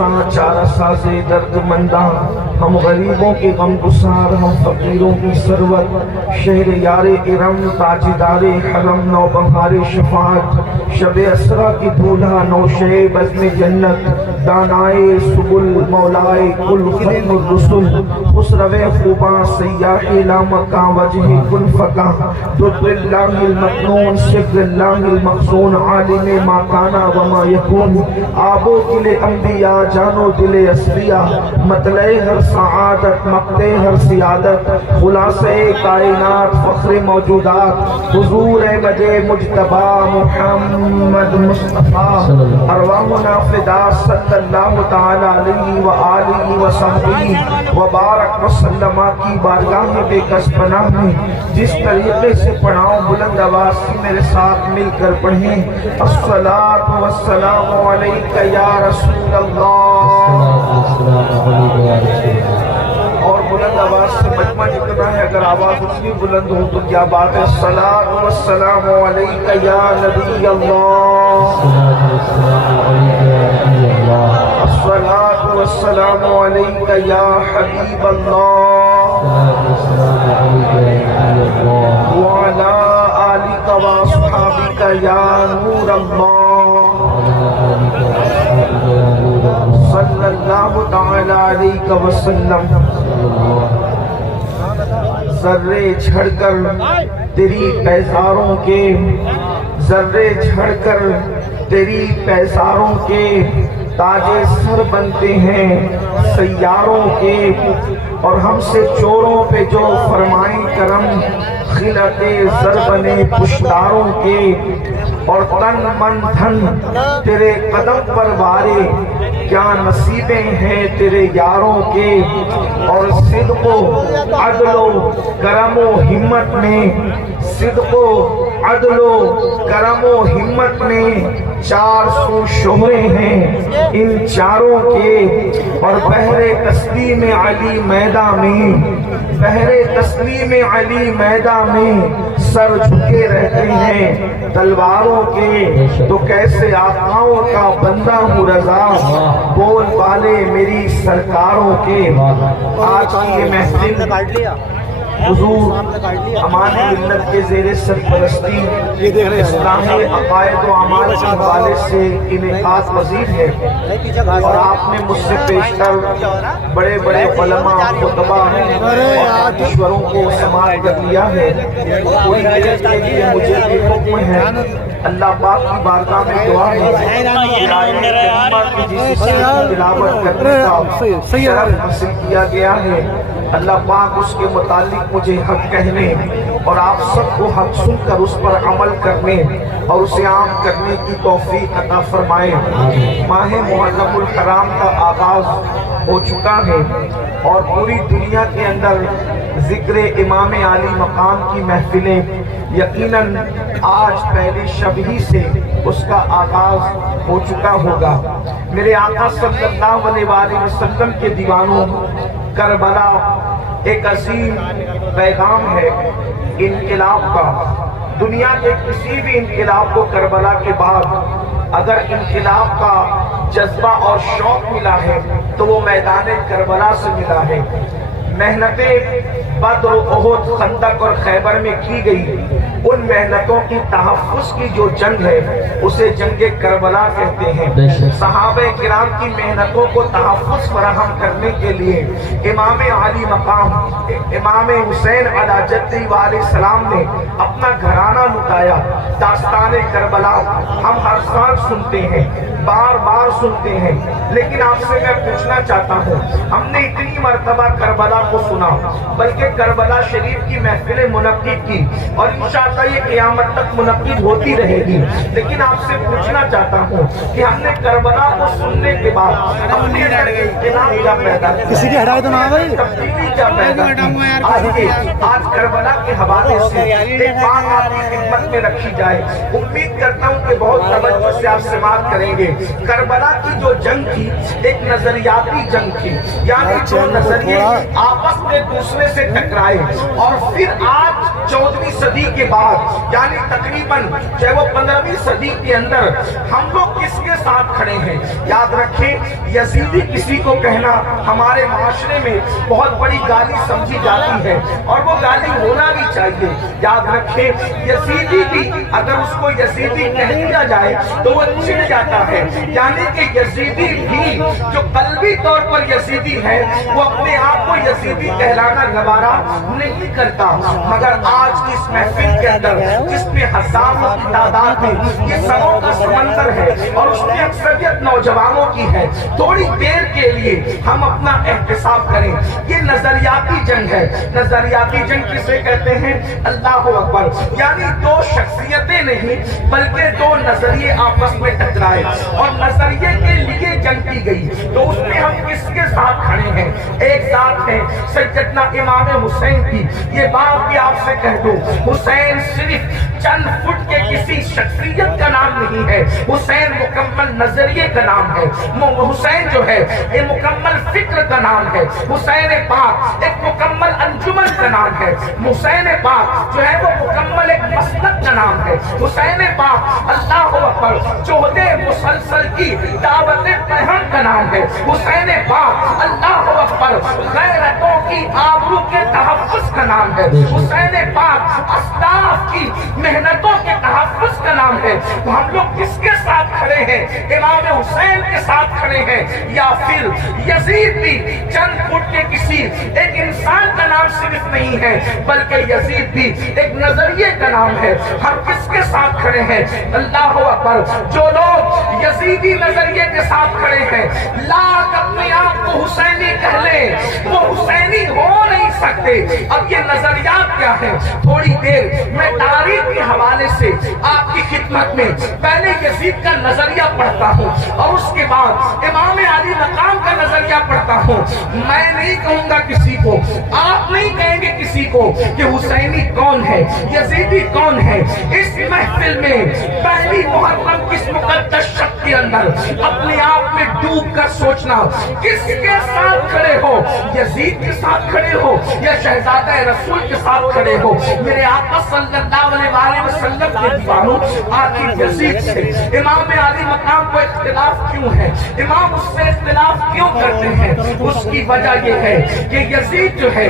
چارہ ساز درد منداں، ہم غریبوں کے غم گسار، ہم فقیروں کی ثروت، شہر یار ارم تاجدار حرم، نو بہار شفاعت، شب اسرا کی دولہا نوشے بزم جنت، دانائے سبل مولائے کل ختم الرسل، خسرو خوباں سیاح لامکاں وجہ کل فقاں، دب اللہ المکنون سر اللہ المخزون، عالم ما کانا وما یکون، آبو دل انبیاء جانو دل اسفیہ، مطلع ہر سعادت مقتے ہر سیادت، خلاصہ کائنات فخر موجودات، حضور مجھے مجتبہ محمد مصطفیٰ، ارواحنا فدا صلی اللہ تعالی علیہ وآلہ وصحبہ وبارک وسلم کی بارگاہ میں بے کس پناہ میں جس طریقے سے پڑھاؤں بلند آواز سے میرے ساتھ مل کر پڑھیں، الصلاۃ والسلام علیک یا رسول اللہ، اور بلند آواز سے مجمع جتنا ہے، اگر آواز اتنی بلند ہو تو کیا بات ہے، الصلاۃ والسلام علیک یا نبی اللہ، الصلاۃ والسلام علیک یا حبیب اللہ، وعلی آلک واصحابک یا نور اللہ، صلی اللہ تعالی علیہ وسلم۔ ذرے جھڑ کر تیری پیزاروں کے، ذرے جھڑ کر تیری پیزاروں کے، تاج سر بنتے ہیں سیاروں کے، اور ہم سے چوروں پہ جو فرمائیں کرم، خلعت زر بنے پشتاروں کے، اور تن من دھن تیرے قدم پر وارے، کیا نصیبیں ہیں تیرے یاروں کے، اور صدق و عدل و کرم و ہمت میں، صدق و عدل و کرم و ہمت میں 400 شہرے ہیں ان چاروں کے، اور بحر تسلیم علی میدان میں، بحر تسلیم علی میدان میں سر جھکے رہتے ہیں تلواروں کے، تو کیسے آقاؤں کا بندہ ہوں رضا، بول والے میری سرکاروں کے۔ آج کی یہ محفل حضور امان ملت کے زیر سرپرستی اسلامی عقائد و اعمال کے حوالے سے انعقاد پذیر ہے، اور آپ نے مجھ سے پیشتر بڑے بڑے علماء خطبہ اور دانشوروں کو سماعت کر لیا ہے، پوری دیر کے لیے مجھے بھی حکم ہے، اللہ پاک کی بارگاہ میں دعا ہے کہ آیت کریمہ کی جس سے تلاوت کرنے کا شرف حاصل کیا گیا ہے، اللہ پاک اس کے متعلق مجھے حق کہنے اور آپ سب کو حق سن کر اس پر عمل کرنے اور اسے عام کرنے کی توفیق عطا فرمائے۔ ماہ محرم الحرام کا آغاز ہو چکا ہے، اور پوری دنیا کے اندر ذکر امام عالی مقام کی محفلیں یقیناً آج پہلی شب ہی سے اس کا آغاز ہو چکا ہوگا۔ میرے آقا صلی اللہ علیہ وآلہ وسلم کے دیوانوں، کربلا ایک عظیم پیغام ہے انقلاب کا۔ دنیا کے کسی بھی انقلاب کو کربلا کے بعد اگر انقلاب کا جذبہ اور شوق ملا ہے تو وہ میدان کربلا سے ملا ہے۔ محنتیں بدر و احد، خندق اور خیبر میں کی گئی، ان محنتوں کی تحفظ کی جو جنگ ہے اسے جنگ کربلا کہتے ہیں۔ صحابہ کرام کی محنتوں کو تحفظ فراہم کرنے کے لیے امام عالی مقام امام حسین علیہ جدہ علیہ السلام نے اپنا گھرانہ لٹایا۔ داستان کربلا ہم ہر سال سنتے ہیں، بار بار سنتے ہیں، لیکن آپ سے میں پوچھنا چاہتا ہوں، ہم نے اتنی مرتبہ کربلا کو سنا، بلکہ کربلا شریف کی محفلیں منعقد کی، اور انشاءاللہ یہ قیامت تک منعقد ہوتی رہے گی، لیکن آپ سے پوچھنا چاہتا ہوں کہ ہم نے کربلا کو سننے کے بعد اپنے اندر انقلاب کیا پیدا کیا، کسی کی ہدایت نہ ہوئی، تبدیلی کیا پیدا کی۔ آج کربلا کے حوالے سے ایک بات آپ کی خدمت میں رکھی جائے، امید کرتا ہوں کہ بہت توجہ سے آپ سماعت کریں گے۔ کربلا کی جو جنگ تھی ایک نظریاتی جنگ تھی، یعنی جو نظریے آپس میں دوسرے سے ٹکرائے، اور پھر آج 14ویں صدی کے بعد یعنی تقریباً 15ویں صدی کے اندر ہم لوگ کس کے ساتھ کھڑے ہیں؟ یاد رکھیں رکھیں یزیدی کسی کو کہنا ہمارے معاشرے میں بہت بڑی گالی سمجھی جاتی ہے اور وہ گالی ہونا بھی چاہیے. یاد رکھیں یزیدی بھی اگر اس کو یزیدی کہہ دیا جائے تو وہ چڑ جاتا ہے. یعنی کہ یزیدی بھی جو قلبی طور پر یزیدی ہے وہ اپنے آپ کو یزیدی کہلانا گوارا نہیں کرتا. مگر آج کی اس محفل کے اندر جس میں ہزاروں کی تعداد میں یہ سروں کا سمندر ہے اور اس میں اکثریت نوجوانوں کی ہے, تھوڑی دیر کے لیے ہم اپنا احتساب کریں. یہ نظریاتی جنگ ہے. نظریاتی جنگ کسے کہتے ہیں؟ اللہ اکبر. یعنی دو شخصیتیں نہیں بلکہ دو نظریے آپس میں ٹکرائے اور نظریے کے لیے جنگ کی گئی. تو اس میں ہم کس کے ساتھ کھڑے ہیں؟ ایک ذات ہے سیدنا امام حسین کی. یہ بات بھی آپ سے کہہ دوں, حسین صرف چند فٹ کے کسی شخصیت کا نام نہیں ہے, حسین مکمل نظریے کا نام ہے. حسین جو ہے یہ مکمل فکر کا نام ہے. حسین پاک ایک مکمل انجمن کا نام ہے. حسین پاک جو ہے وہ مکمل ایک مسلک کا نام ہے. حسین پاک اللہ اکبر جہد مسلسل کی دعوت پہن کا نام ہے. حسین پاک اللہ اکبر غیرتوں کی آبرو کے تحفظ کا نام ہے. حسین پاک اسلاف کی محنتوں کے تحفظ کا نام ہے. تو ہم لوگ کس کے ساتھ کھڑے ہیں؟ امام حسین کے ساتھ کھڑے ہیں یا پھر یزید بھی چند فٹ کے کسی ایک انسان کا نام صرف نہیں ہے بلکہ یزید بھی ایک نظریے کا نام ہے. ہم کس کے ساتھ کھڑے ہیں؟ اللہ اکبر. جو لوگ یزیدی نظریے کے ساتھ کھڑے ہیں لاکھ اپنے آپ کو حسینی کہہ لیں وہ حسینی ہو نہیں سکتے. اب یہ نظریات کیا ہے؟ تھوڑی دیر میں تاریخ کے حوالے سے آپ کی خدمت میں پہلے یزید کا نظریہ پڑھتا ہوں اور اس کے بعد امام علی مقام کا نظریہ پڑھتا ہوں. میں نہیں کہوں گا کسی کو, آپ نہیں کہیں گے کسی کو کہ حسینی کون ہے, یزیدی کون ہے. اس محفل میں پہلی محرم کس مقدس شب کے اندر اپنے آپ میں ڈوب کر سوچنا کس کے ساتھ کھڑے ہو, یزید کے ساتھ کھڑے ہو یا شہزادہ رسول کے ساتھ کھڑے ہو. میرے آقا صلی اللہ علیہ وسلم کے دیوانوں آخر یزید سے امام علی مقام کو اختلاف کیوں ہے؟ امام اس سے اختلاف کیوں کرتے ہیں؟ اس کی وجہ یہ ہے کہ یزید جو ہے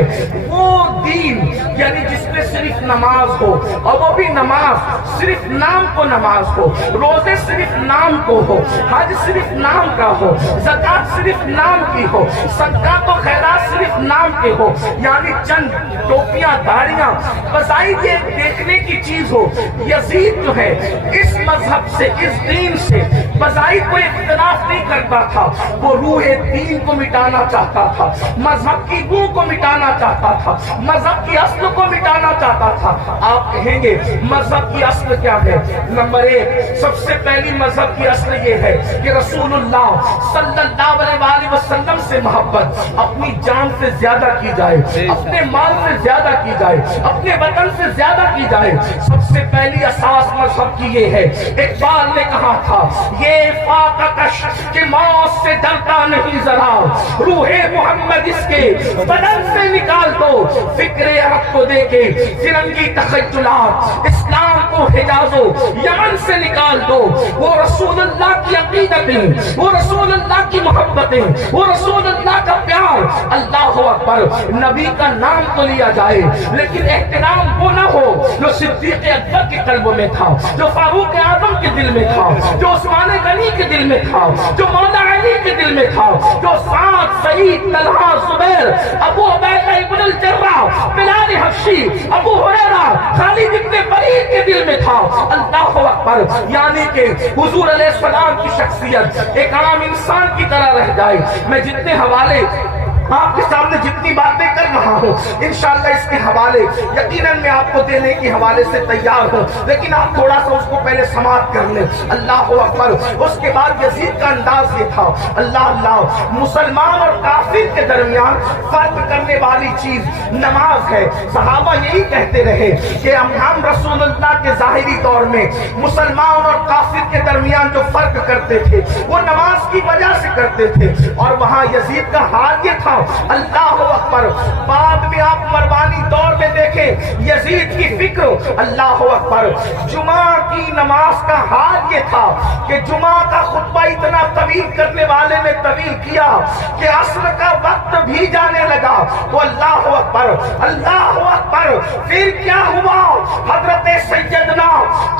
وہ دین یعنی جس میں صرف نماز ہو اور وہ بھی نماز صرف نام کو نماز ہو, روزے صرف نام کو ہو, حج صرف نام کا ہو, زکات صرف نام کی ہو, صدقات و خیرات صرف نام کے ہو. یعنی چند ٹوپیاں داڑیاں بظاہر یہ دیکھنے کی چیز ہو. یزید جو ہے اس مذہب سے اس دین سے بظاہر کوئی اختلاف نہیں کرتا تھا, وہ روح دین کو مٹانا چاہتا تھا, مذہب کی روح کو مٹانا چاہتا تھا, مذہب کی اصل کو مٹانا چاہتا تھا. آپ کہیں گے مذہب کی اصل کیا ہے؟ نمبر ایک سب سے پہلی مذہب کی اصل یہ ہے کہ رسول اللہ صلی اللہ علیہ وسلم سے محبت اپنی جان سے زیادہ کی جائے, اپنے مال سے زیادہ کی جائے, اپنے وطن سے زیادہ کی جائے. سب سے پہلی اساس مذہب کی یہ ہے. اقبال نے کہا تھا یہ فاقہ کش کہ موت سے ڈرتا نہیں ذرا, روح محمد اس کے بدن سے نکال دو, فکر عرب کو دے کے فرنگی تخیلات اسلام کو حجاز و یمن سے نکال دو. وہ رسول اللہ کی عقیدتیں, وہ رسول اللہ کی محبتیں, وہ رسول اللہ کا پیار. اللہ اکبر. نبی کا نام تو لیا جائے لیکن احترام وہ نہ ہو جو صدیق اکبر کے قلب میں تھا, جو فاروق اعظم کے دل میں تھا, جو عثمان غنی کے دل میں تھا, جو مولا علی کے دل میں تھا, جو سعد, سعید, طلحہ, زبیر, ابو عبیدہ ابن الجراح, بلال حبشی, ابو ہریرہ, خالد ابن ولید کے دل میں تھا. اللہ اکبر. یعنی کہ حضور علیہ السلام کی شخصیت ایک عام انسان کی طرح رہ جائے. میں جتنے حوالے آپ کے سامنے جتنی باتیں کر رہا ہوں انشاءاللہ اس کے حوالے یقیناً میں آپ کو دینے کے حوالے سے تیار ہوں, لیکن آپ تھوڑا سا اس کو پہلے سماعت کر لیں. اللہ اکبر. اس کے بعد یزید کا انداز یہ تھا, اللہ اللہ, مسلمان اور کافر کے درمیان فرق کرنے والی چیز نماز ہے. صحابہ یہی کہتے رہے کہ ہم رسول اللہ کے ظاہری دور میں مسلمان اور کافر کے درمیان جو فرق کرتے تھے وہ نماز کی وجہ سے کرتے تھے, اور وہاں یزید کا حال یہ تھا اللہ اکبر. بعد میں آپ مروانی دور میں دیکھیں یزید کی فکر. اللہ اکبر. جمعہ کی نماز کا حال یہ تھا کہ جمعہ کا خطبہ اتنا طویل کرنے والے نے طویل کیا کہ عصر کا وقت بھی جانے لگا. تو اللہ اکبر اللہ اکبر. پھر کیا ہوا؟ حضرت سیدنا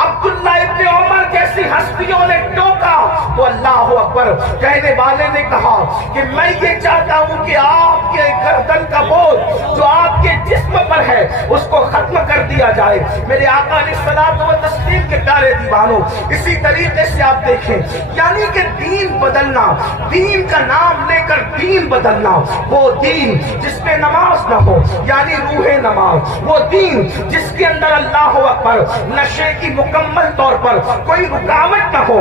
عبداللہ ابن عمر جیسی ہستیوں نے ٹوکا تو اللہ اکبر کہنے والے نے کہا کہ میں یہ چاہتا ہوں کہ آپ کے گردن کا بوجھ جو آپ کے جسم پر ہے اس کو ختم کر دیا جائے. میرے آقا علیہ الصلوۃ والتسلیم کے پیارے دیوانوں، اسی طریقے سے آپ دیکھیں یعنی کہ دین بدلنا، دین کا نام لے کر دین بدلنا، وہ دین جس میں نماز نہ ہو یعنی روح نماز، وہ دین جس کے اندر اللہ اکبر نشے کی مکمل طور پر کوئی رکاوٹ نہ ہو.